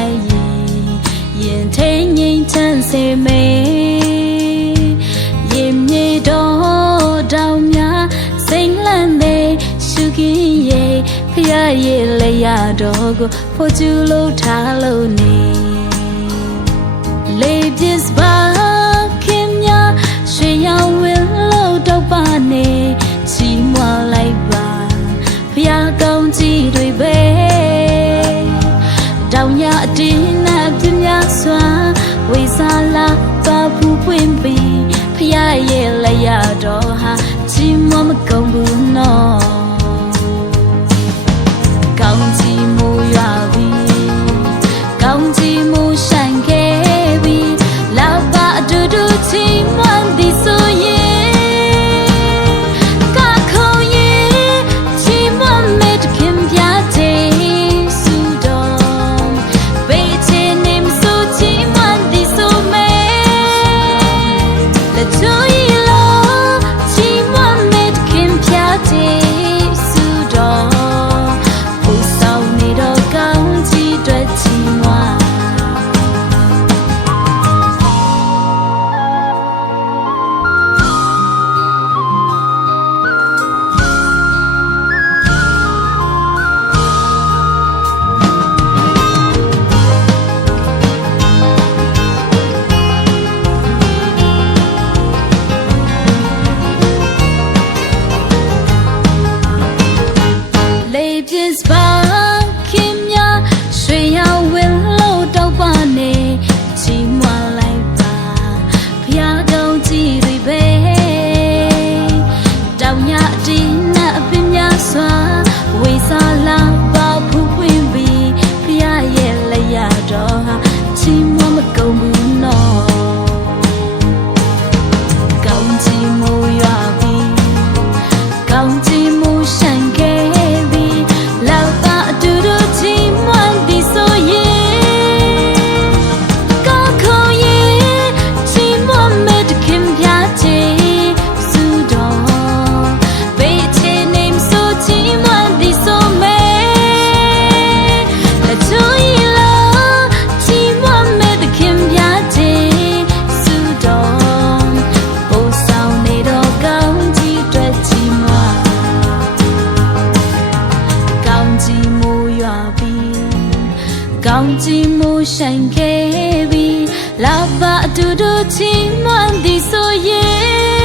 လိုက်ရင်ထိန်ငိမ့်ချမ်းစေမေရင်မြေတော်တောင်များစိမ့်လန့်နေရှုခင်းရဲ့ဖျားရဲ့လက်ရတော်ကိုဖို့ကျူလို့ထားလို့နေလေပြစ်ပါခင်များရွှေရောင်ဝင်းလို့တော့ပါနေချီးမွမ်းလိုက်ပါဖျားကောင်းကြီးတွေပဲတောင်ရအတင်းနဲ့ပြင်းများစွာဝေစားလာပါဖူးပွင့်ပြီးဖျားရဲ့လက်ရတော်ဟာချီးမွမ်းမကုန်ဘူးနော်ကောင်းကြီးမူရွာပြီးကောင်းကြီးမူဆိုင်ခဲ့ပြီးလောက်ပါအတူတူချီးမွမ်းသည်ဆိုရင်ကခုံရင်ချီးမွမ်းမဲ့တခင်ပြတဲ့စုတော်ဘေးချင်နေမဆိုချီးမွမ်းသည်ဆိုမဲ့လက်ချိုးရီလို့ချီးမွမ်းမဲ့တခင်ပြတဲ့စုတော်ပြစ်ပါခင်များရွှေရောင်ဝင်းလို့တော့ပါနေချီးမွမ်းလိုက်ပါဖျားကောင်းကြီးတွေပဲတောင်ရအတင်းနဲ့အပင်များစွာဝေစားလာပါဖူးပွင့်ပြီးဖျားရဲ့လက်ရတော်ဟာချီးမွမ်းမကုန်ဘူးနော်ကောင်းကြီးမူရွာပြီးကောင်းကြီးမူဆိုင်ခဲ့ကောင်းကြီးမူဆိုင်ခဲ့ပြီးလောက်ပါအတူတူချီးမွမ်းသည်ဆိုရင်